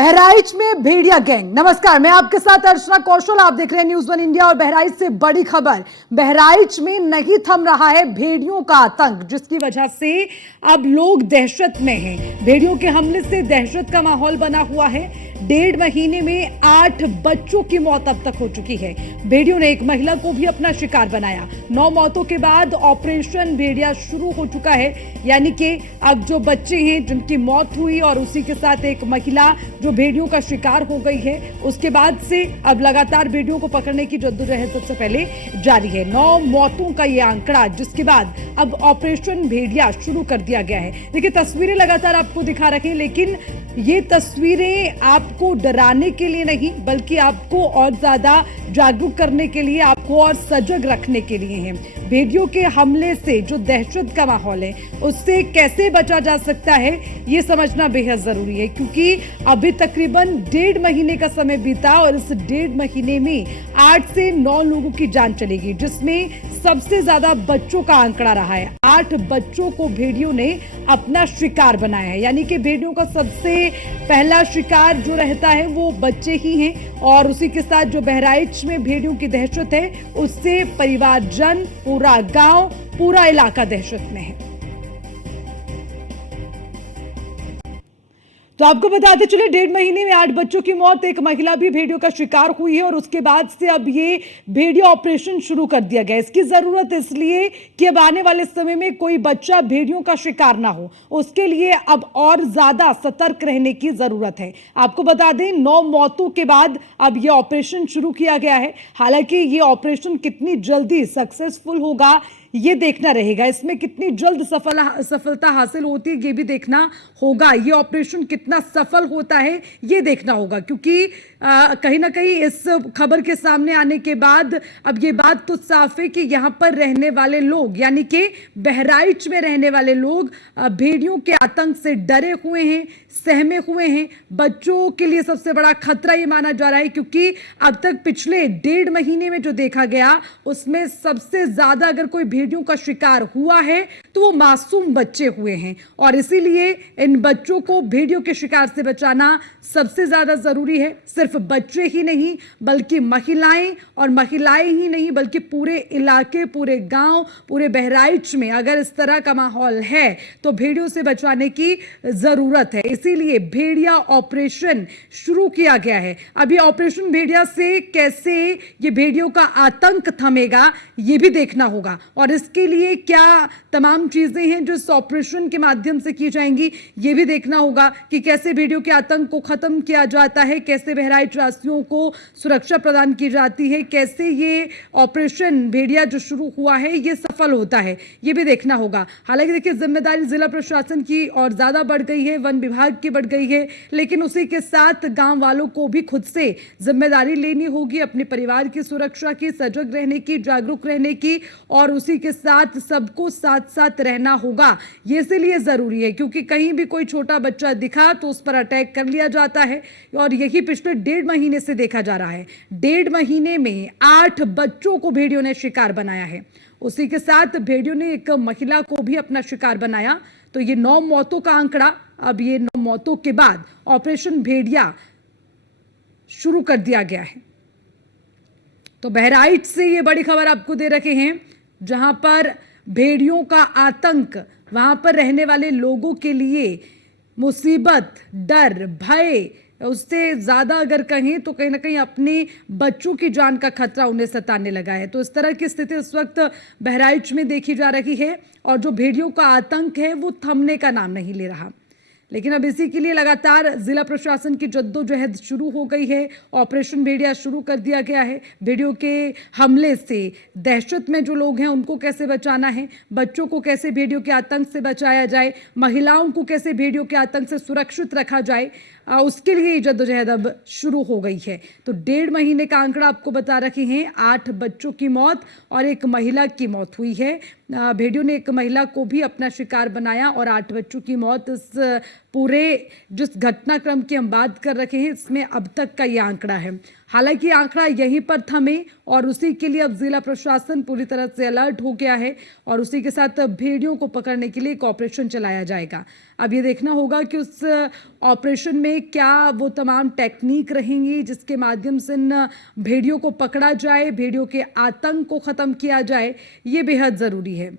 बहराइच में भेड़िया गैंग। नमस्कार, मैं आपके साथ अर्चना कौशल, आप देख रहे हैं न्यूज़ वन इंडिया। और बहराइच से बड़ी खबर, बहराइच में नहीं थम रहा है भेड़ियों का आतंक, जिसकी वजह से अब लोग दहशत में हैं। भेड़ियों के हमले से दहशत का माहौल बना हुआ है। 1.5 महीने में 8 बच्चों की मौत अब तक हो चुकी है। भेड़ियों ने एक महिला को भी अपना शिकार बनाया। 9 मौतों के बाद ऑपरेशन भेड़िया शुरू हो चुका है, यानी कि अब जो बच्चे हैं जिनकी मौत हुई और उसी के साथ एक महिला जो भेड़ियों का शिकार हो गई है, उसके बाद से अब लगातार भेड़ियों को पकड़ने की जद्दोजहद सबसे पहले जारी है। 9 मौतों का ये आंकड़ा, जिसके बाद अब ऑपरेशन भेड़िया शुरू कर दिया गया है। देखिए, तस्वीरें लगातार आपको दिखा रहे हैं, लेकिन ये तस्वीरें आपको डराने के लिए नहीं, बल्कि आपको और ज्यादा जागरूक करने के लिए, आपको और सजग रखने के लिए हैं। भेड़ियों के हमले से जो दहशत का माहौल है, उससे कैसे बचा जा सकता है, ये समझना बेहद जरूरी है, क्योंकि अभी तकरीबन 1.5 महीने का समय बीता और इस 1.5 महीने में 8 से 9 लोगों की जान चलेगी, जिसमें सबसे ज्यादा बच्चों का आंकड़ा रहा है। 8 बच्चों को भेड़ियों ने अपना शिकार बनाया है, यानी कि भेड़ियों का सबसे पहला शिकार जो रहता है वो बच्चे ही हैं। और उसी के साथ जो बहराइच में भेड़ियों की दहशत है, उससे परिवारजन, पूरा गांव, पूरा इलाका दहशत में है। तो आपको बताते चले, 1.5 महीने में 8 बच्चों की मौत, एक महिला भी भेड़ियों का शिकार हुई है। और उसके बाद से अब ये भेड़िया ऑपरेशन शुरू कर दिया गया। इसकी जरूरत इसलिए कि अब आने वाले समय में कोई बच्चा भेड़ियों का शिकार ना हो, उसके लिए अब और ज्यादा सतर्क रहने की जरूरत है। आपको बता दें, 9 मौतों के बाद अब ये ऑपरेशन शुरू किया गया है। हालांकि ये ऑपरेशन कितनी जल्दी सक्सेसफुल होगा, ये देखना रहेगा। इसमें कितनी जल्द सफलता हासिल होती है, ये भी देखना होगा। ये ऑपरेशन कितना सफल होता है, ये देखना होगा, क्योंकि कहीं ना कहीं इस खबर के सामने आने के बाद अब ये बात तो साफ है कि यहाँ पर रहने वाले लोग, यानी कि बहराइच में रहने वाले लोग भेड़ियों के आतंक से डरे हुए हैं, सहमे हुए हैं। बच्चों के लिए सबसे बड़ा खतरा ये माना जा रहा है, क्योंकि अब तक पिछले 1.5 महीने में जो देखा गया, उसमें सबसे ज्यादा अगर कोई भेड़ियों का शिकार हुआ है तो वो मासूम बच्चे हुए हैं। और इसीलिए इन बच्चों को भेड़ियों के शिकार से बचाना सबसे ज्यादा जरूरी है। सिर्फ बच्चे ही नहीं, बल्कि महिलाएं, और महिलाएं ही नहीं बल्कि पूरे इलाके, पूरे गांव, पूरे बहराइच में अगर इस तरह का माहौल है तो भेड़ियों से बचाने की जरूरत है। इसीलिए भेड़िया ऑपरेशन शुरू किया गया है। अभी ऑपरेशन भेड़िया से कैसे ये भेड़ियों का आतंक थमेगा, ये भी देखना होगा। और इसके लिए क्या तमाम चीजें हैं जो इस ऑपरेशन के माध्यम से की जाएंगी, ये भी देखना होगा कि कैसे भेड़ियों के आतंक को खत्म किया जाता है, कैसे बहराइच वासियों को सुरक्षा प्रदान की जाती है, कैसे ये ऑपरेशन भेड़िया जो शुरू हुआ है ये सफल होता है, ये भी देखना होगा। हालांकि देखिए, जिम्मेदारी जिला प्रशासन की और ज्यादा बढ़ गई है, वन विभाग की बढ़ गई है, लेकिन उसी के साथ गांव वालों को भी खुद से जिम्मेदारी लेनी होगी, अपने परिवार की सुरक्षा की, सजग रहने की, जागरूक रहने की, और उसी के साथ सबको साथ साथ रहना होगा। ये इसलिए जरूरी है क्योंकि कहीं भी कोई छोटा बच्चा दिखा तो उस पर अटैक कर लिया जाता है, और यही पिछले 1.5 महीने से देखा जा रहा है। 1.5 महीने में 8 बच्चों को भेड़ियों ने शिकार बनाया है। उसी के साथ भेड़ियों ने एक महिला को भी अपना शिकार बनाया। तो ये 9 मौतों का आंकड़ा, अब ये 9 मौतों के बाद ऑपरेशन भेड़िया शुरू कर दिया गया है। तो बहराइच से ये बड़ी खबर आपको दे रखे हैं, जहां पर भेड़ियों का आतंक वहां पर रहने वाले लोगों के लिए मुसीबत, डर, भय, उससे ज्यादा अगर कहें तो कहीं ना कहीं अपने बच्चों की जान का खतरा उन्हें सताने लगा है। तो इस तरह की स्थिति इस वक्त बहराइच में देखी जा रही है, और जो भेड़ियों का आतंक है वो थमने का नाम नहीं ले रहा। लेकिन अब इसी के लिए लगातार जिला प्रशासन की जद्दोजहद शुरू हो गई है। ऑपरेशन भेड़िया शुरू कर दिया गया है। भेड़ियों के हमले से दहशत में जो लोग हैं उनको कैसे बचाना है, बच्चों को कैसे भेड़ियों के आतंक से बचाया जाए, महिलाओं को कैसे भेड़ियों के आतंक से सुरक्षित रखा जाए, उसके लिए जद्दोजहद अब शुरू हो गई है। तो 1.5 महीने का आंकड़ा आपको बता रखे हैं, 8 बच्चों की मौत और एक महिला की मौत हुई है। भेड़ियों ने एक महिला को भी अपना शिकार बनाया और 8 बच्चों की मौत इस पूरे जिस घटनाक्रम की हम बात कर रहे हैं इसमें अब तक का ये आंकड़ा है। हालांकि आंकड़ा यहीं पर थमे और उसी के लिए अब जिला प्रशासन पूरी तरह से अलर्ट हो गया है और उसी के साथ भेड़ियों को पकड़ने के लिए एक ऑपरेशन चलाया जाएगा। अब ये देखना होगा कि उस ऑपरेशन में क्या वो तमाम टेक्निक रहेंगी जिसके माध्यम से इन भेड़ियों को पकड़ा जाए, भेड़ियों के आतंक को खत्म किया जाए, ये बेहद जरूरी है।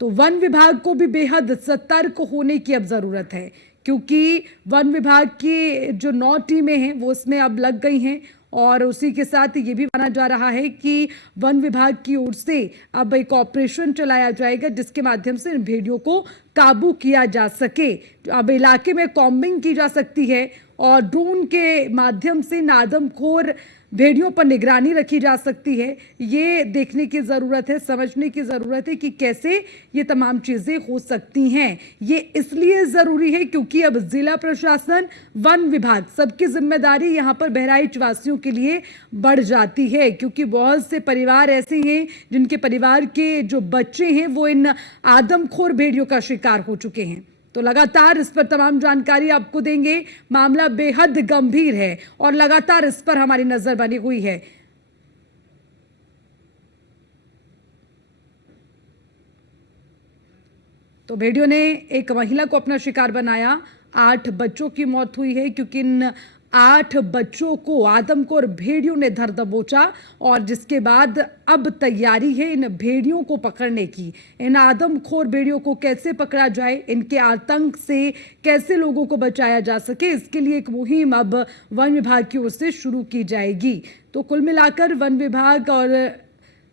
तो वन विभाग को भी बेहद सतर्क होने की अब जरूरत है, क्योंकि वन विभाग की जो 9 टीमें हैं वो इसमें अब लग गई हैं और उसी के साथ ये भी माना जा रहा है कि वन विभाग की ओर से अब एक ऑपरेशन चलाया जाएगा जिसके माध्यम से इन भेड़ियों को काबू किया जा सके। अब इलाके में कॉम्बिंग की जा सकती है और ड्रोन के माध्यम से आदमखोर भेड़ियों पर निगरानी रखी जा सकती है। ये देखने की ज़रूरत है, समझने की ज़रूरत है कि कैसे ये तमाम चीज़ें हो सकती हैं। ये इसलिए ज़रूरी है क्योंकि अब जिला प्रशासन, वन विभाग, सबकी जिम्मेदारी यहाँ पर बहराइच वासियों के लिए बढ़ जाती है, क्योंकि बहुत से परिवार ऐसे हैं जिनके परिवार के जो बच्चे हैं वो इन आदमखोर भेड़ियों का शिकार हो चुके हैं। तो लगातार इस पर तमाम जानकारी आपको देंगे। मामला बेहद गंभीर है और लगातार इस पर हमारी नजर बनी हुई है। तो भेड़ियों ने एक महिला को अपना शिकार बनाया, 8 बच्चों की मौत हुई है क्योंकि इन 8 बच्चों को आदमखोर भेड़ियों ने धर दबोचा और जिसके बाद अब तैयारी है इन भेड़ियों को पकड़ने की। इन आदमखोर भेड़ियों को कैसे पकड़ा जाए, इनके आतंक से कैसे लोगों को बचाया जा सके, इसके लिए एक मुहिम अब वन विभाग की ओर से शुरू की जाएगी। तो कुल मिलाकर वन विभाग और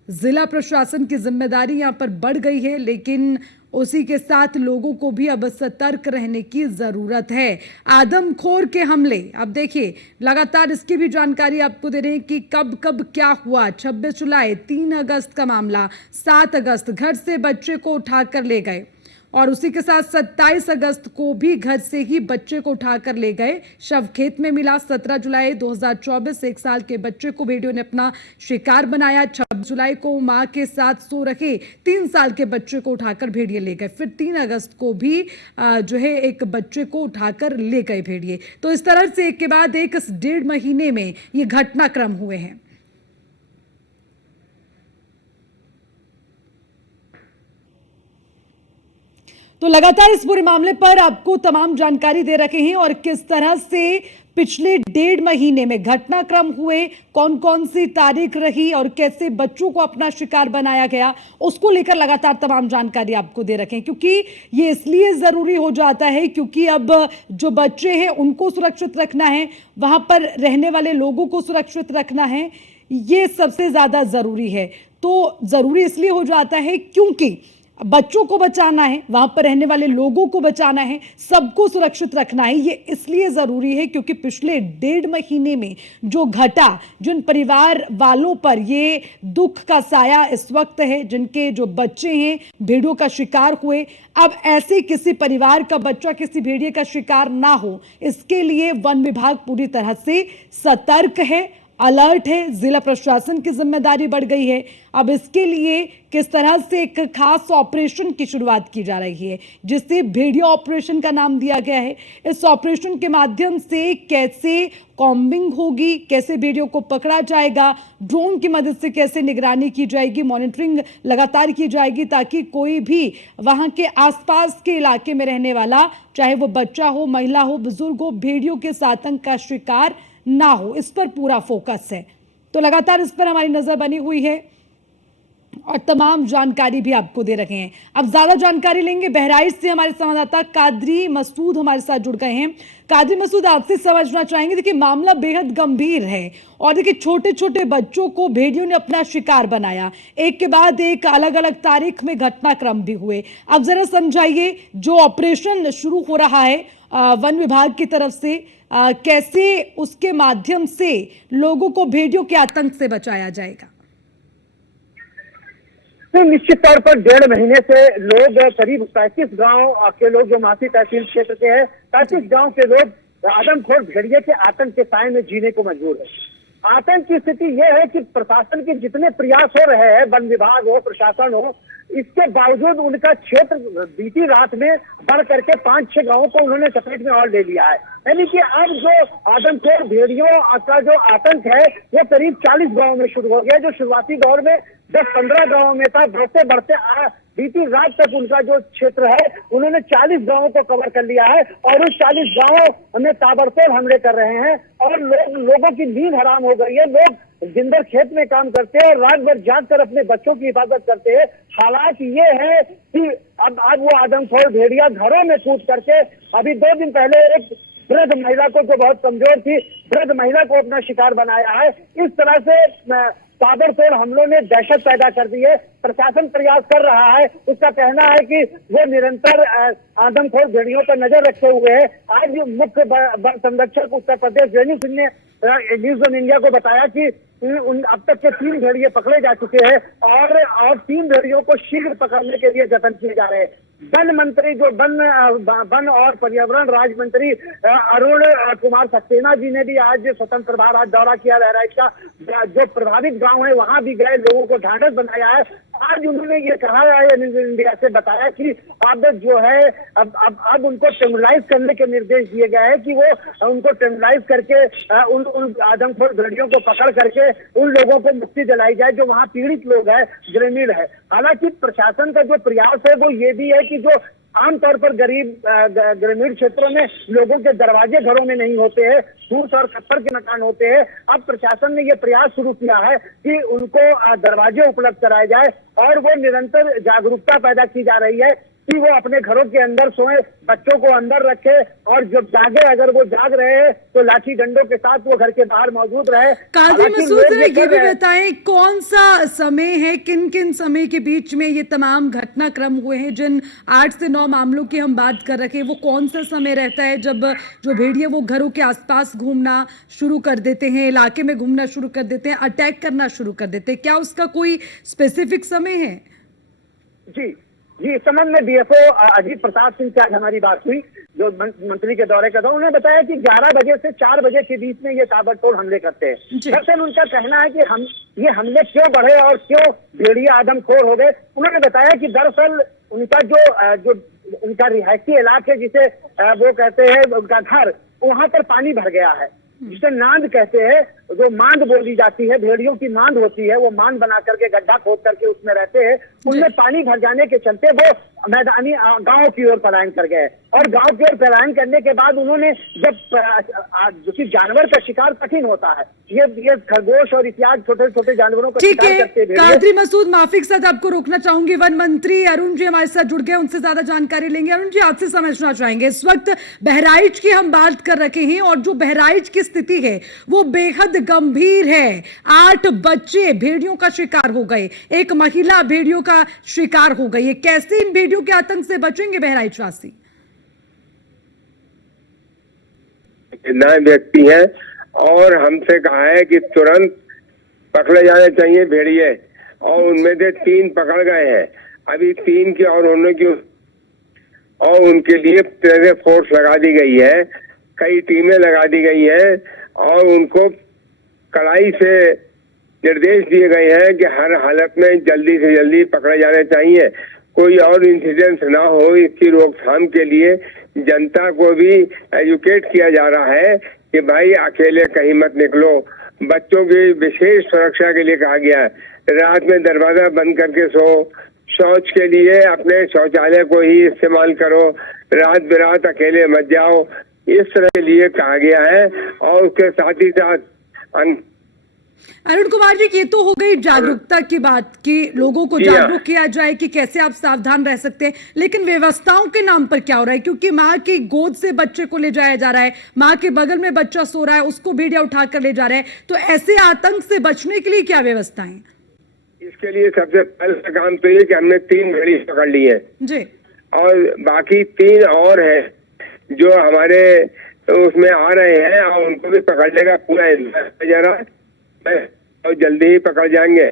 जिला प्रशासन की जिम्मेदारी यहाँ पर बढ़ गई है, लेकिन उसी के साथ लोगों को भी अब सतर्क रहने की जरूरत है। आदमखोर के हमले, अब देखिए लगातार इसकी भी जानकारी आपको दे रहे हैं कि कब कब क्या हुआ। 26 जुलाई, 3 अगस्त का मामला, 7 अगस्त घर से बच्चे को उठाकर ले गए और उसी के साथ 27 अगस्त को भी घर से ही बच्चे को उठाकर ले गए, शव खेत में मिला। 17 जुलाई 2024 1 साल के बच्चे को भेड़ियों ने अपना शिकार बनाया। 26 जुलाई को मां के साथ सो रखे 3 साल के बच्चे को उठाकर भेड़िए ले गए। फिर 3 अगस्त को भी जो है एक बच्चे को उठाकर ले गए भेड़िए। तो इस तरह से एक के बाद एक 1.5 महीने में ये घटनाक्रम हुए हैं। तो लगातार इस पूरे मामले पर आपको तमाम जानकारी दे रखे हैं और किस तरह से पिछले 1.5 महीने में घटनाक्रम हुए, कौन कौन सी तारीख रही और कैसे बच्चों को अपना शिकार बनाया गया, उसको लेकर लगातार तमाम जानकारी आपको दे रखे हैं। क्योंकि ये इसलिए जरूरी हो जाता है क्योंकि अब जो बच्चे हैं उनको सुरक्षित रखना है, वहां पर रहने वाले लोगों को सुरक्षित रखना है, ये सबसे ज्यादा जरूरी है। तो जरूरी इसलिए हो जाता है क्योंकि बच्चों को बचाना है, वहां पर रहने वाले लोगों को बचाना है, सबको सुरक्षित रखना है। ये इसलिए जरूरी है क्योंकि पिछले 1.5 महीने में जो घटा, जिन परिवार वालों पर ये दुख का साया इस वक्त है, जिनके जो बच्चे हैं भेड़ियों का शिकार हुए, अब ऐसे किसी परिवार का बच्चा किसी भेड़िए का शिकार ना हो, इसके लिए वन विभाग पूरी तरह से सतर्क है, अलर्ट है। जिला प्रशासन की जिम्मेदारी बढ़ गई है। अब इसके लिए किस तरह से एक खास ऑपरेशन की शुरुआत की जा रही है जिसे भेड़िया ऑपरेशन का नाम दिया गया है। इस ऑपरेशन के माध्यम से कैसे कॉम्बिंग होगी, कैसे भेड़ियों को पकड़ा जाएगा, ड्रोन की मदद से कैसे निगरानी की जाएगी, मॉनिटरिंग लगातार की जाएगी ताकि कोई भी वहां के आसपास के इलाके में रहने वाला, चाहे वो बच्चा हो, महिला हो, बुजुर्ग हो, भेड़ियों के आतंक का शिकार ना हो। इस पर पूरा फोकस है। तो लगातार इस पर हमारी नजर बनी हुई है और तमाम जानकारी भी आपको दे रखे हैं। अब ज्यादा जानकारी लेंगे बहराइच से, हमारे संवाददाता कादरी मसूद हमारे साथ जुड़ गए हैं। कादरी मसूद, आपसे समझना चाहेंगे, देखिए मामला बेहद गंभीर है और देखिए छोटे छोटे बच्चों को भेड़ियों ने अपना शिकार बनाया, एक के बाद एक अलग अलग तारीख में घटनाक्रम भी हुए। अब जरा समझाइए, जो ऑपरेशन शुरू हो रहा है वन विभाग की तरफ से, कैसे उसके माध्यम से लोगों को भेड़ियों के आतंक से बचाया जाएगा? तो निश्चित तौर पर 1.5 महीने से लोग, करीब 35 गांव के लोग जो मासी तहसील क्षेत्र के हैं, 35 गांव के लोग आदमखोर भेड़िए के आतंक के साए में जीने को मजबूर है। आतंक की स्थिति यह है कि प्रशासन के जितने प्रयास हो रहे हैं, वन विभाग हो, प्रशासन हो, इसके बावजूद उनका क्षेत्र बीती रात में बढ़ करके 5-6 गांवों को उन्होंने चपेट में और ले लिया है। यानी कि अब जो आदमखोर भेड़ियों का जो आतंक है वो करीब 40 गांवों में शुरू हो गया। जो शुरुआती दौर में 10-15 गांवों में था, बढ़ते बढ़ते बीती रात तक उनका जो क्षेत्र है उन्होंने 40 गांवों को कवर कर लिया है और उस 40 गांवों में ताबड़तोड़ हमले कर रहे हैं और लोगों की नींद हराम हो गई है। लोग दिन भर खेत में काम करते हैं और रात भर जाग कर अपने बच्चों की हिफाजत करते हैं। हालात ये है कि अब वो आदमखोर भेड़िया घरों में कूद करके, अभी 2 दिन पहले एक वृद्ध महिला को, जो बहुत कमजोर थी, वृद्ध महिला को अपना शिकार बनाया है। इस तरह से ताबड़तोड़ हमलों ने दहशत पैदा कर दी है। प्रशासन प्रयास कर रहा है, उसका कहना है कि वो निरंतर आदमखोर भेड़ियों पर नजर रखे हुए है। आज मुख्य वन संरक्षक उत्तर प्रदेश रेणु सिंह ने न्यूज ऑन इंडिया को बताया कि अब तक के 3 भेड़िए पकड़े जा चुके हैं और 3 भेड़ियों को शीघ्र पकड़ने के लिए जतन किए जा रहे हैं। वन मंत्री, जो वन और पर्यावरण राज्य मंत्री अरुण कुमार सक्सेना जी ने भी आज स्वतंत्र प्रभार आज दौरा किया। बहराइच का जो प्रभावित गांव है वहां भी गए, लोगों को ढांढस बनाया है। आज उन्होंने ये कहा है, न्यूज इंडिया से बताया कि अब जो है अब उनको ट्रेमुलाइज करने के निर्देश दिए गए हैं कि वो उनको ट्रेमुलाइज करके उन आदमखोर भेड़ियों को पकड़ करके उन लोगों को मुक्ति दिलाई जाए जो वहाँ पीड़ित लोग हैं, ग्रामीण है। हालांकि प्रशासन का जो प्रयास है वो ये भी है कि जो आमतौर पर गरीब ग्रामीण क्षेत्रों में लोगों के दरवाजे घरों में नहीं होते हैं, फूस और खप्पर के मकान होते हैं, अब प्रशासन ने यह प्रयास शुरू किया है कि उनको दरवाजे उपलब्ध कराए जाए और वो निरंतर जागरूकता पैदा की जा रही है कि वो अपने घरों के अंदर सोए, बच्चों को अंदर रखे और जब जागे, अगर वो जाग रहे हैं तो लाठी डंडों के साथ वो घर के बाहर मौजूद रहे। काजी मसूद जरा ये भी बताएं, कौन सा समय है, किन किन समय के बीच में ये तमाम घटनाक्रम हुए हैं? जिन 8 से 9 मामलों की हम बात कर रखे हैं, वो कौन सा समय रहता है जब जो भेड़िए वो घरों के आसपास घूमना शुरू कर देते हैं, इलाके में घूमना शुरू कर देते हैं, अटैक करना शुरू कर देते हैं? क्या उसका कोई स्पेसिफिक समय है? जी, इस संबंध में डीएफओ अजीत प्रताप सिंह से आज हमारी बात हुई, जो मंत्री के दौरे का था। उन्होंने बताया कि 11 बजे से 4 बजे के बीच में ये ताबड़तोड़ हमले करते हैं। दरअसल उनका कहना है कि ये हमले क्यों बढ़े और क्यों भेड़िया आदमखोर हो गए। उन्होंने बताया कि दरअसल उनका जो उनका रिहायशी इलाके जिसे वो कहते हैं उनका घर, वहां पर पानी भर गया है, जिसे नांद कहते हैं, जो मांद बोली जाती है, भेड़ियों की मांद होती है, वो मांद बना करके गड्ढा खोद करके उसमें रहते हैं। उनमें पानी भर जाने के चलते वो मैदानी गांव की ओर पलायन कर गए और गांव की ओर पलायन करने के बाद उन्होंने जब जो कि जानवर का शिकार कठिन होता है, ये खरगोश और इत्यादि छोटे छोटे जानवरों का शिकार करते हैं। कादरी मसूद, माफी के साथ आपको रोकना चाहूंगी। वन मंत्री अरुण जी हमारे साथ जुड़ गए, उनसे ज्यादा जानकारी लेंगे। अरुण जी, आपसे समझना चाहेंगे, इस वक्त बहराइच की हम बात कर रखे हैं और जो बहराइच की स्थिति है वो बेहद गंभीर है। 8 बच्चे भेड़ियों का शिकार हो गए, एक महिला भेड़ियों का शिकार हो गई है। कैसे इन भेड़ियों के आतंक से बचेंगे बहराइच वासी? 9 व्यक्ति हैं और हमसे कहा है कि तुरंत पकड़े जाने चाहिए भेड़िए, और उनमें से 3 पकड़ गए हैं। अभी 3 की और होने की, और उनके लिए पूरे फोर्स लगा दी गई है, कई टीमें लगा दी गई है और उनको कड़ाई से निर्देश दिए गए हैं कि हर हालत में जल्दी से जल्दी पकड़े जाने चाहिए। कोई और इंसिडेंट ना हो, इसकी रोकथाम के लिए जनता को भी एजुकेट किया जा रहा है कि भाई अकेले कहीं मत निकलो। बच्चों की विशेष सुरक्षा के लिए कहा गया है, रात में दरवाजा बंद करके सो, शौच के लिए अपने शौचालय को ही इस्तेमाल करो, रात बिरात अकेले मत जाओ, इस तरह के लिए कहा गया है। और उसके साथ ही साथ अरुण कुमार जी, ये तो हो गई जागरूकता की बात कि लोगों को जागरूक किया जाए कि कैसे आप सावधान रह सकते हैं, लेकिन व्यवस्थाओं के नाम पर क्या हो रहा है? क्योंकि माँ की गोद से बच्चे को ले जाया जा रहा है, माँ के बगल में बच्चा सो रहा है, उसको भेड़िया उठाकर ले जा रहा है, तो ऐसे आतंक से बचने के लिए क्या व्यवस्थाएं? इसके लिए सबसे पहला काम तो ये कि हमने 3 भेड़ी पकड़ ली है जी, और बाकी 3 और है जो हमारे उसमें आ रहे हैं और उनको भी पकड़ने का पूरा इंतजाम जा रहा है और जल्दी ही पकड़ जाएंगे।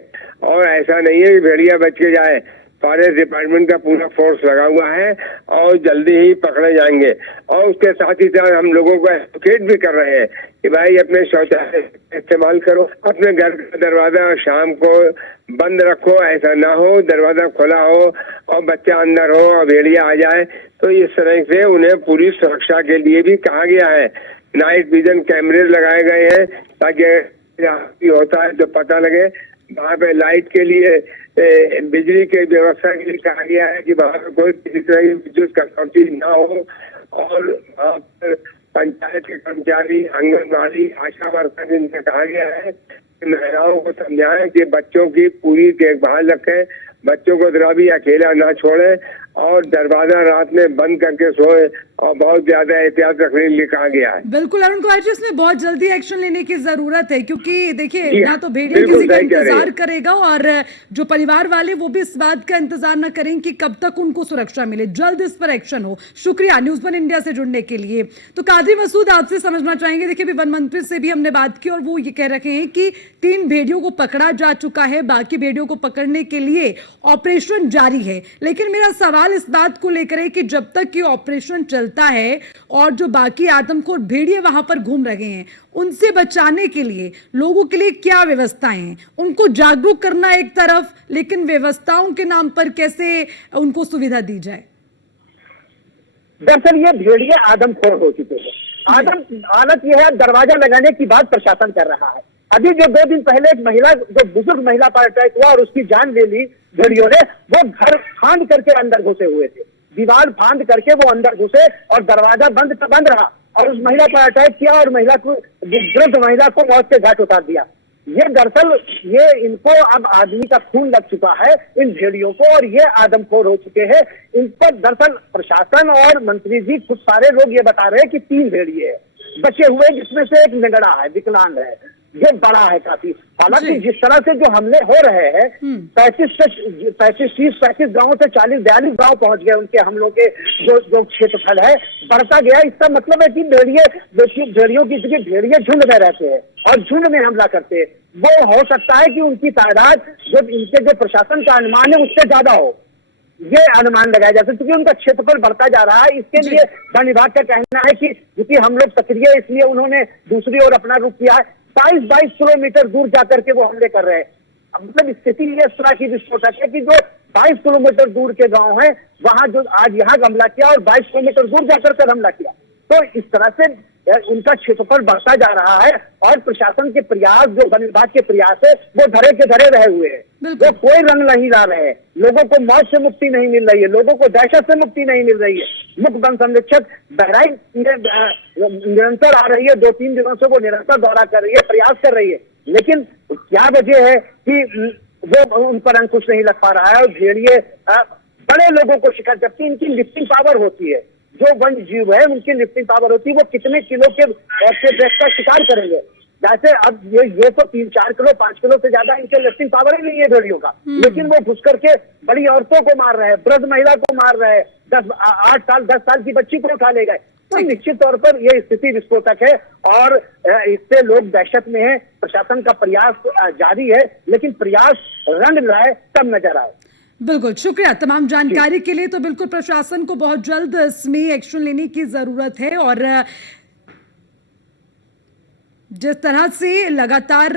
और ऐसा नहीं है कि भेड़िया बच के जाए, फॉरेस्ट डिपार्टमेंट का पूरा फोर्स लगा हुआ है और जल्दी ही पकड़े जाएंगे। और उसके साथ ही साथ हम लोगों को एडवोकेट भी कर रहे हैं कि भाई अपने शौचालय इस्तेमाल करो, अपने घर का दरवाजा शाम को बंद रखो, ऐसा ना हो दरवाजा खुला हो और बच्चा अंदर हो और भेड़िया आ जाए। तो इस तरह से उन्हें पूरी सुरक्षा के लिए भी कहा गया है। नाइट विजन कैमरे लगाए गए हैं ताकि होता है तो पता लगे। वहाँ पे लाइट के लिए बिजली के व्यवस्था के लिए कहा गया है कि वहाँ पे कोई किसी तरह की विद्युत कटौती ना हो। और वहाँ पर पंचायत के कर्मचारी, आंगनबाड़ी, आशा वर्कर, जिनसे कहा गया है कि महिलाओं को समझाएं कि बच्चों की पूरी देखभाल रखें, बच्चों को जरा भी अकेला ना छोड़े और दरवाजा रात में बंद करके सोए और बहुत ज्यादा एहतियात रखने के लिए कहा गया है। बिल्कुल अरुण कुमार जी, इसमें बहुत जल्दी एक्शन लेने की जरूरत है, क्योंकि देखिए ना तो भेड़िया बिल्कुल किसी का सही कह रहे इंतजार हैं। करेगा और जो परिवार वाले वो भी इस बात का इंतजार न करें कि कब तक उनको सुरक्षा मिले। जल्द इस पर एक्शन हो। शुक्रिया न्यूज़ वन इंडिया से जुड़ने के लिए। तो कादरी मसूद, आपसे समझना चाहेंगे, देखिए अभी वन मंत्री से भी हमने बात की और वो ये कह रहे हैं कि 3 भेड़ियों को पकड़ा जा चुका है, बाकी भेड़ियों को पकड़ने के लिए ऑपरेशन जारी है। लेकिन मेरा सवाल इस बात को लेकर है कि जब तक ये ऑपरेशन चलता है और जो बाकी आदमखोर भेड़िए वहां पर घूम रहे हैं, उनसे बचाने के लिए लोगों के लिए क्या व्यवस्थाएं हैं? उनको जागरूक करना एक तरफ, लेकिन व्यवस्थाओं के नाम पर कैसे उनको सुविधा दी जाए? दरअसल ये भेड़िए आदमखोर हो चुके हैं। हालत यह है, दरवाजा लगाने की बात प्रशासन कर रहा है। अभी जो 2 दिन पहले एक महिला, जो बुजुर्ग महिला पर अटैक हुआ और उसकी जान ले ली भेड़ियों ने, वो घर फांद करके अंदर घुसे हुए थे। दीवार फांद करके वो अंदर घुसे और दरवाजा बंद रहा और उस महिला पर अटैक किया और महिला को, वृद्ध महिला को मौत के घाट उतार दिया। ये दरअसल ये इनको अब आदमी का खून लग चुका है इन भेड़ियों को और ये आदमखोर हो चुके हैं। इन पर दरअसल प्रशासन और मंत्री जी खुद सारे लोग ये बता रहे हैं कि 3 भेड़िए बचे हुए, जिसमें से एक निगड़ा है, विकलांग है, ये बड़ा है काफी। हालांकि जिस तरह से जो हमले हो रहे हैं, 35 गांवों से 40-42 गांव पहुंच गए उनके हमलों के जो क्षेत्रफल है बढ़ता गया। इसका मतलब है कि भेड़ियों की जगह भेड़िए झुंड में रहते हैं और झुंड में हमला करते हैं। वो हो सकता है कि उनकी तादाद जो इनके जो प्रशासन का अनुमान है उससे ज्यादा हो, ये अनुमान लगाया जाता है, क्योंकि उनका क्षेत्रफल बढ़ता जा रहा है। इसके लिए वन विभाग का कहना है कि क्योंकि हम लोग सक्रिय, इसलिए उन्होंने दूसरी ओर अपना रुख किया है। 22 किलोमीटर दूर जाकर के वो हमले कर रहे हैं। मतलब स्थिति ये इस तरह की विस्फोटक है कि जो 22 किलोमीटर दूर के गांव हैं, वहां जो आज यहाँ हमला किया और 22 किलोमीटर दूर जाकर कर हमला किया। तो इस तरह से उनका क्षेत्रफल बढ़ता जा रहा है और प्रशासन के प्रयास, जो वन विभाग के प्रयास है, वो धरे के धरे रहे हुए हैं। वो कोई रंग नहीं ला रहे हैं। लोगों को मौत से मुक्ति नहीं मिल रही है, लोगों को दहशत से मुक्ति नहीं मिल रही है। मुख्य वन संरक्षक बहराइच निरंतर आ रही है, 2-3 दिनों से वो निरंतर दौरा कर रही है, प्रयास कर रही है, लेकिन क्या वजह है कि वो उन पर अंकुश नहीं लग पा रहा है। और भेड़िए बड़े लोगों को शिकार, जबकि इनकी लिफ्टिंग पावर होती है, जो वन्य जीव है उनकी लिफ्टिंग पावर होती है, वो कितने किलो के ड्रग्स का शिकार करेंगे। जैसे अब ये तो 3-4 किलो 5 किलो से ज्यादा इनके लिफ्टिंग पावर ही नहीं है भेड़ियों का, लेकिन वो घुस करके बड़ी औरतों को मार रहे हैं, वृद्ध महिला को मार रहे हैं, 10 साल की बच्ची को उठा ले गए। तो निश्चित तौर पर यह स्थिति विस्फोटक है और इससे लोग दहशत में हैं। प्रशासन का प्रयास जारी है, लेकिन प्रयास रंग लाए तब नजर आए। बिल्कुल, शुक्रिया तमाम जानकारी के लिए। तो बिल्कुल प्रशासन को बहुत जल्द इसमें एक्शन लेने की जरूरत है और जिस तरह से लगातार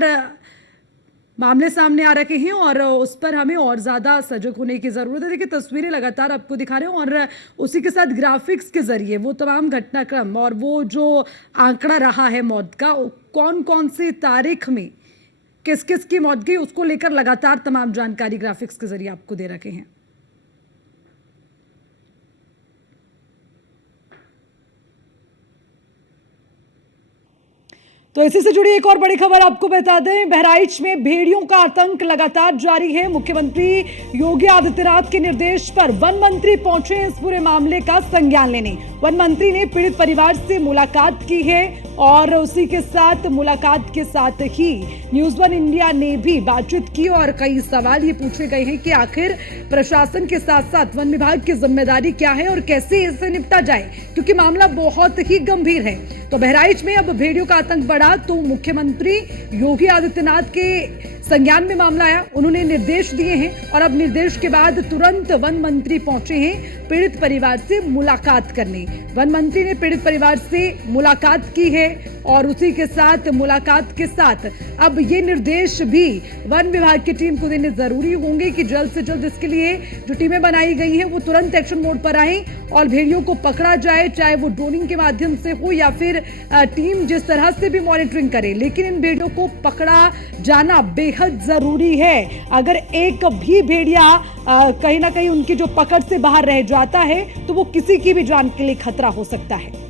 मामले सामने आ रखे हैं और उस पर हमें और ज़्यादा सजग होने की ज़रूरत है। देखिए तस्वीरें लगातार आपको दिखा रहे हैं और उसी के साथ ग्राफिक्स के ज़रिए वो तमाम घटनाक्रम और वो जो आंकड़ा रहा है मौत का, कौन कौन सी तारीख में किस किस की मौत गई, उसको लेकर लगातार तमाम जानकारी ग्राफिक्स के ज़रिए आपको दे रखे हैं। तो इसी से जुड़ी एक और बड़ी खबर आपको बता दें, बहराइच में भेड़ियों का आतंक लगातार जारी है। मुख्यमंत्री योगी आदित्यनाथ के निर्देश पर वन मंत्री पहुंचे इस पूरे मामले का संज्ञान लेने। वन मंत्री ने पीड़ित परिवार से मुलाकात की है और उसी के साथ मुलाकात के साथ ही न्यूज़ वन इंडिया ने भी बातचीत की और कई सवाल ये पूछे गए हैं कि आखिर प्रशासन के साथ साथ वन विभाग की जिम्मेदारी क्या है और कैसे इससे निपटा जाए, क्योंकि मामला बहुत ही गंभीर है। तो बहराइच में अब भेड़ियों का आतंक बढ़ा तो मुख्यमंत्री योगी आदित्यनाथ के संज्ञान में मामला आया, उन्होंने निर्देश दिए हैं और अब निर्देश के बाद तुरंत वन मंत्री पहुंचे हैं पीड़ित परिवार से मुलाकात करने। वन मंत्री ने पीड़ित परिवार से मुलाकात की है और उसी के साथ मुलाकात के साथ अब ये निर्देश भी वन विभाग की टीम को देने जरूरी होंगे कि जल्द से जल्द इसके लिए जो टीमें बनाई गई हैं वो तुरंत एक्शन मोड पर आए और भेड़ियों को पकड़ा जाए, चाहे वो ड्रोनिंग के माध्यम से हो या फिर टीम जिस तरह से भी मॉनिटरिंग करे, लेकिन इन भेड़ियों को पकड़ा जाना बेहद जरूरी है। अगर एक भी भेड़िया कहीं ना कहीं उनकी जो पकड़ से बाहर रह जाता है तो वो किसी की भी जान के लिए खतरा हो सकता है।